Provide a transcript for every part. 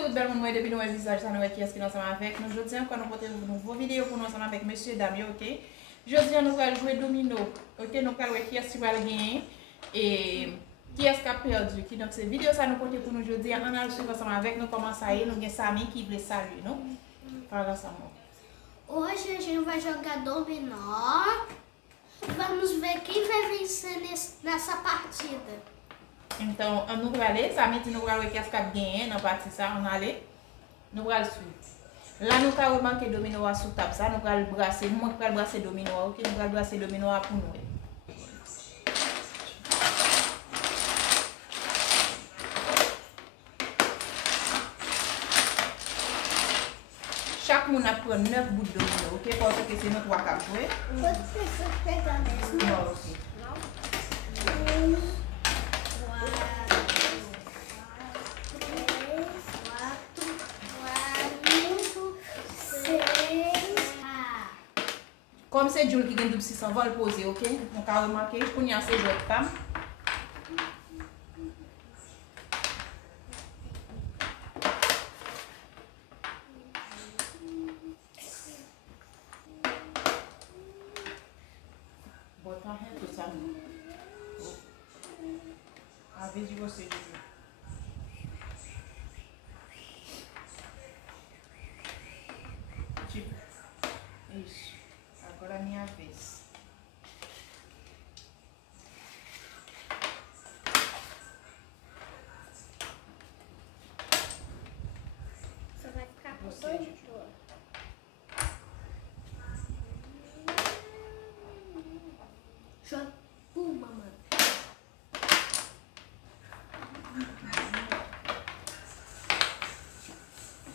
pour tout le monde depuis nous visage ça nous qui est ensemble avec nous. Je dis encore nous porter une nouvelle vidéo pour nous ensemble avec monsieur Damien, OK? Je dis nous allons jouer domino. OK, nous allons voir qui est qui va gagner et qui est-ce qui a perdu. Qui donc cette vidéo ça nous porter pour nous jeudi on a suivre ensemble avec nous comment ça y est, nous gagne Sami qui veut saluer nous. Fala Samu. Hoje a gente vai jogar dominó. Vamos ver quem vai vencer nessa partida. Então, nous allons aller, ça dit nous allons qu'est-ce qu'a gagné dans partie ça, on aller. Nous allons suivre. Là nous allons remarquer domino à sous table ça, nous allons brasser, nous allons brasser domino, OK, nous allons brasser domino pour nous. Chaque monde a pris 9 bouts de domino, OK, parce que c'est nous trois qui jouer. Quantas pessoas pegam mesmo? Non, OK. Comme c'est Jules qui gagne double 600, on va le poser, OK? Donc, à remarquer, je connais assez de femmes. Botar reto, sabe? A vez de você, Jules. Tipo, isso. Agora é a minha vez. Você vai ficar com Você, dois Juju. Puma, mano.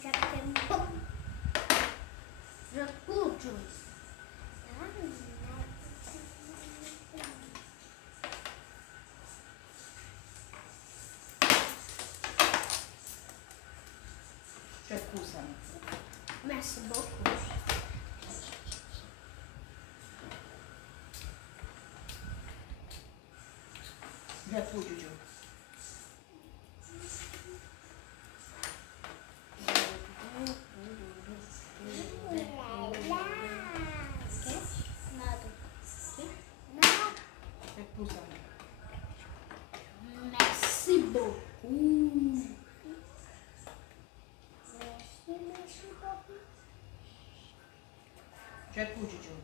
Já tem já puto. Je pousse, hein. Merci beaucoup. Je pousse, Juju. Nada. Je pousse, hein. Merci beaucoup. Merci beaucoup. Je pousse, Juju.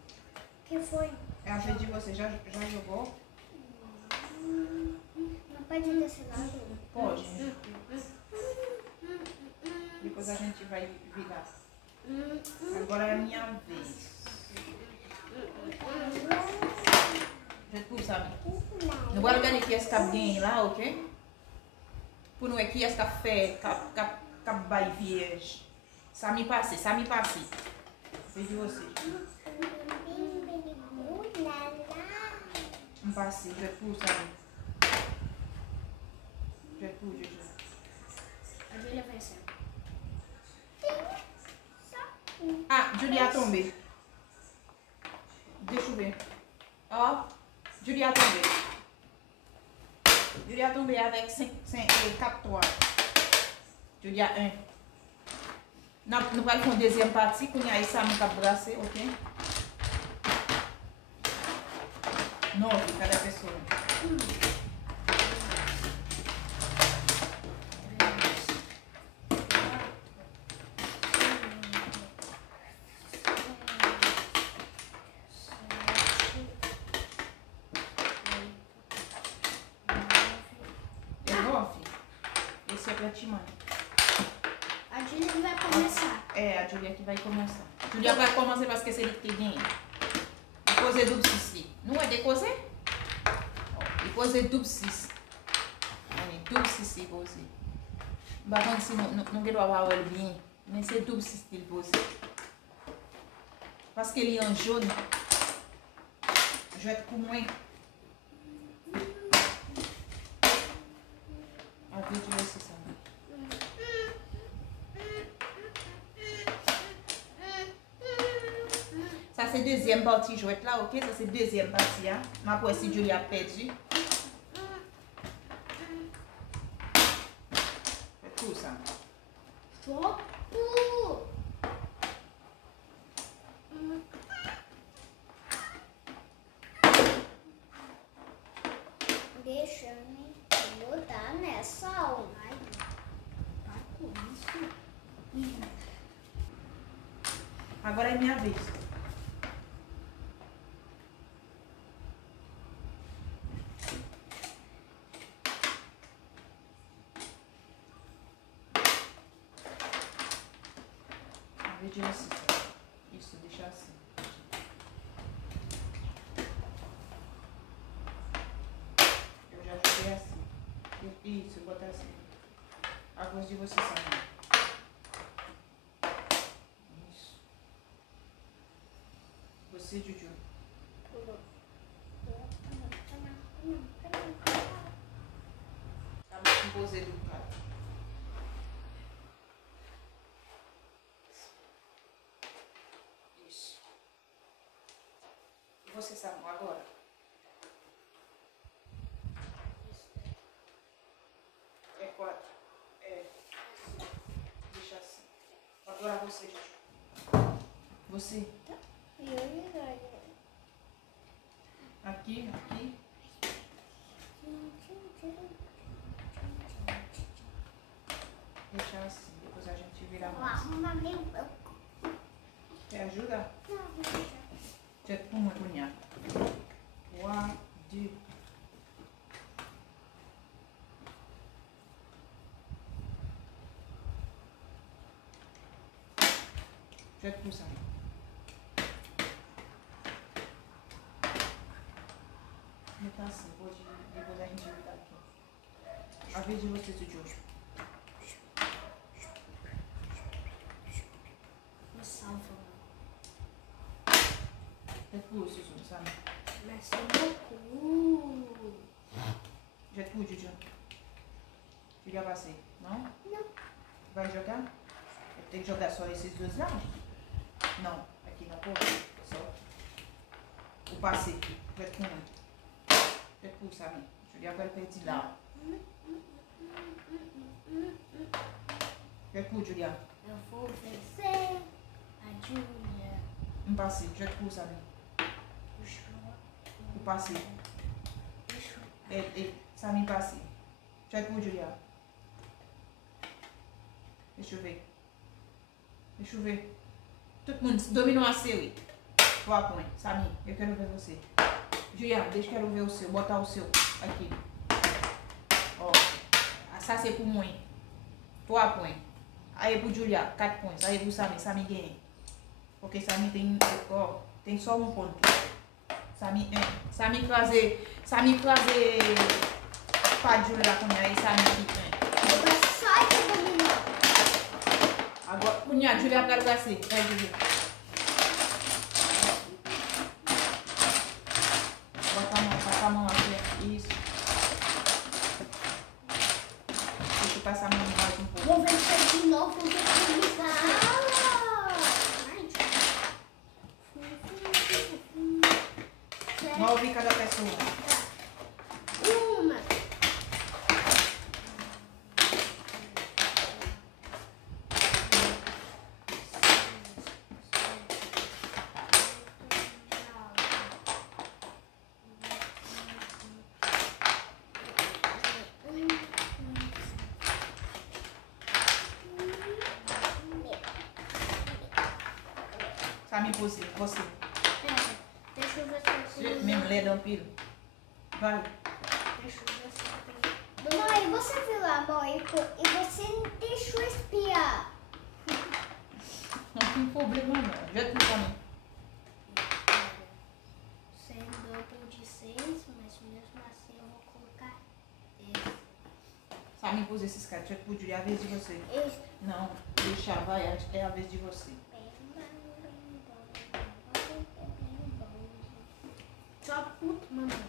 Que foi? É a vez de você, já jogou? Não pode ir desse lado? Pode. Depois a gente vai virar. Agora é a minha vez. Je pousse, sabe? Nous allons regarder qui est-ce qui a gagné là, OK? Pour nous, qui est-ce qui a fait, qui a bail vierge. Ça m'y passe, ça m'y passe. C'est du aussi. Me passe, je pousse, sabe? Je pousse, Juju. A Júlia venceu. Ah, Julie a tombé. Deixa eu ver. Ó, Julie a tombé. Julie a tombé avec 4-3. Julie a 1. Nous allons faire une deuxième partie. Qu'on y a ça, nous allons brasser, OK? Non, cada pessoa. Esse é pra ti, mãe. A Júlia vai começar. É, a Julia que vai começar. Julia vai começar parce que c'est ele que ganha. Depois double 6. Não é depois? Depois double 6. Allez, double 6 il pose. Par contre, si nous devons avoir bien, mais c'est double 6 qu'il pose. Parce qu'il est en jaune. Je vais être pour moi. Ah, tu vois, c'est ça. Ça c'est deuxième partie jouette là, ok? Ça c'est deuxième partie. Hein? Ma pour si Julie a perdu. Tout ça. Topo. Deixa eu botar nessa onda. Ai, para com isso. Agora é minha vez. A vez de você. Isso, deixa assim. Eu já joguei assim. Isso, botar assim. A vez de você sair. Isso. Você, Juju. Tá muito com você do cara. Isso. E você, Samu, agora? É 4. É. Deixa assim. Agora você, Juju. Você. Aqui, aqui. Deixa assim, depois a gente vira mais. Quer ajuda? Já uma cunhada. 1, 2. Já te pulsa. Tá assim, depois a gente vira aqui. A vez de você, Juju. Já te pulsa, Juju, sabe? Já te pulsa, Juju. Já passei, não? Não. Vai jogar? Tem que jogar só esses dois lados? Não, aqui na porta. Só. O passe aqui. Já te pulsa. Já te pulsa, sabe? Julia agora para te dar. Já te pulsa, Julia. Eu vou vencer a Júlia. Um passe, já te pulsa, sabe? O passe. Sabe, passe. Já te pulsa, Julia. Deixa eu ver. Deixa eu ver. Todo mundo dominou a seu. Vou põe. Sabe, eu quero ver você. Julia, deixa eu quero ver o seu. Botar o seu aqui. Ó. Essa é pro mãe. Vou põe. Aí pro Julia, 4 pontos. Aí pro Sami, Sami ganha. Porque Sami tem, ó, tem só um ponto. Sami trazer para Julia com aí Sami aqui. Sai que dominou. Agora, cunha, Julia quero ver assim. É, Julia. Bota a mão aqui. Isso. Deixa eu passar a mão mais um pouco. Vou vencer de novo porque eu vou usar. 9 cada pessoa. Uma. Sami, você. Deixa eu ver se eu Mesmo, lê, dá um piro. Vai. Deixa eu ver se eu Mamãe, você viu a mãe e você não deixou espiar. Não tem problema não. Já te falei. Sendo duplo de 6, mas mesmo assim eu vou colocar esse. Sami, pôs esses caras. Já te podia a vez de você. Esse. Não, deixa, vai. É a vez de você. Só puto, mamãe.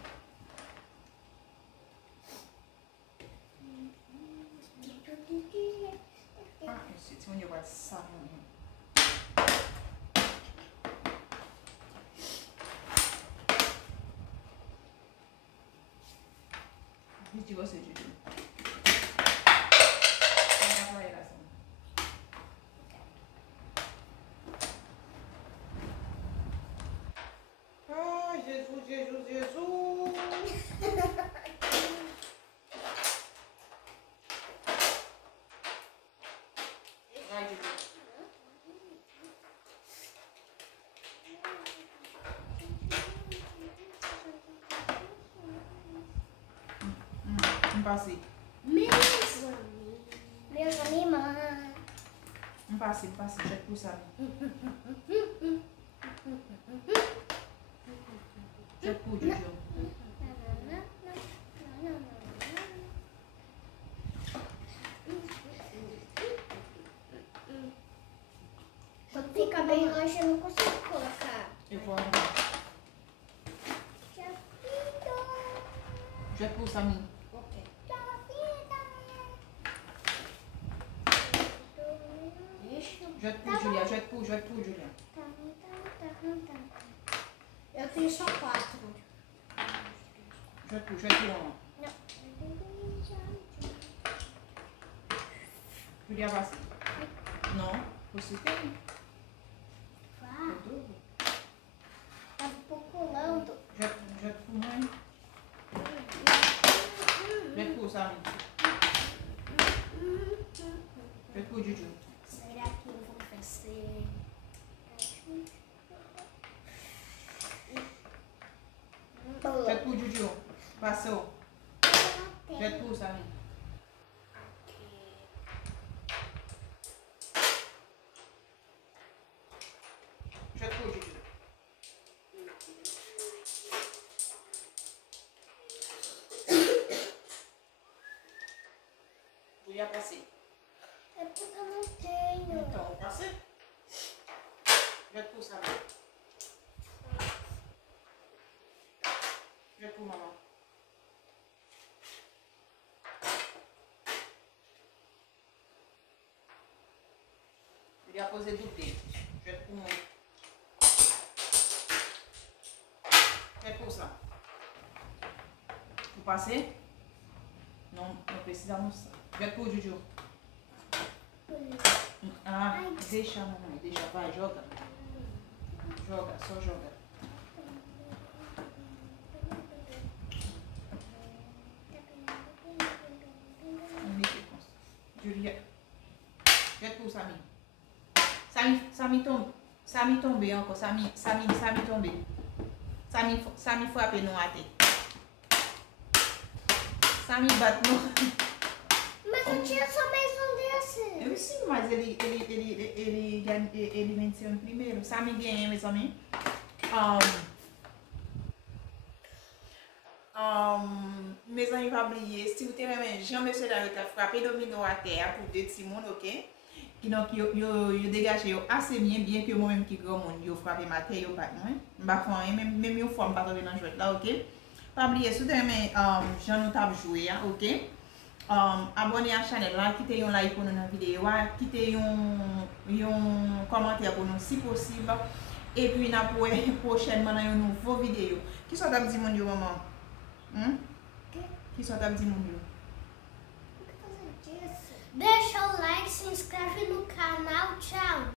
Ah, esse é um negócio de sabão. A vez de você, Didi. Pega pra ele, assim. passei. Meus animais. Passei. Já que sabe. Já que Jojo. Quando fica bem longe, eu não consigo colocar. Eu vou arrumar. Já que Samir. Ok. Já que Julia. Já que Julia. Eu tenho só 4. Já que Mama. Julia vai. Não, você tem. Vá. Tá pulando. Já que mãe. Já que Samir. Já que Juju. Será que eu vou fazer? Já que Juju. Passou. Já que Samir. Já que Juju. Já passei. É porque eu não tenho. Então, passei. Já que Samir. Já que mamãe. Queria fazer do dedo. Já que mãe. Já que usar. O passei? Não precisa almoçar. Já que o Juju. Ah, deixa a mamãe. Deixa, vai, joga. Joga, só joga. Julia. Já que o Samir. Samir tombé encore. Samir tombé. Samir frappé non raté. Samir bat non. Mas eu tinha só mais um desse. Eu sim, mas ele venceu primeiro. Samir ganhou, meus amigos. Mes amis, pas oublier, si vous avez jamais fait la frappé domino à terre pour deux petits monde, ok? Donc, yo dégagé assez bien que moi-même qui grand monde, yo frappé ma terre, yo pas non. M'ba faire même yo forme pas tomber dans jouet là, ok? Pas oublier, si vous avez j'en table jouer, ok? Abonnez à la chaîne là, quittez un like pour nous dans la vidéo, quittez un commentaire pour nous si possible. Et puis, prochainement dans une nouvelle vidéo. Qui sont d'abord dit mon Dieu, maman? Qui sont d'abord dit mon Dieu? Deixa o like, se inscreve no canal, tchau!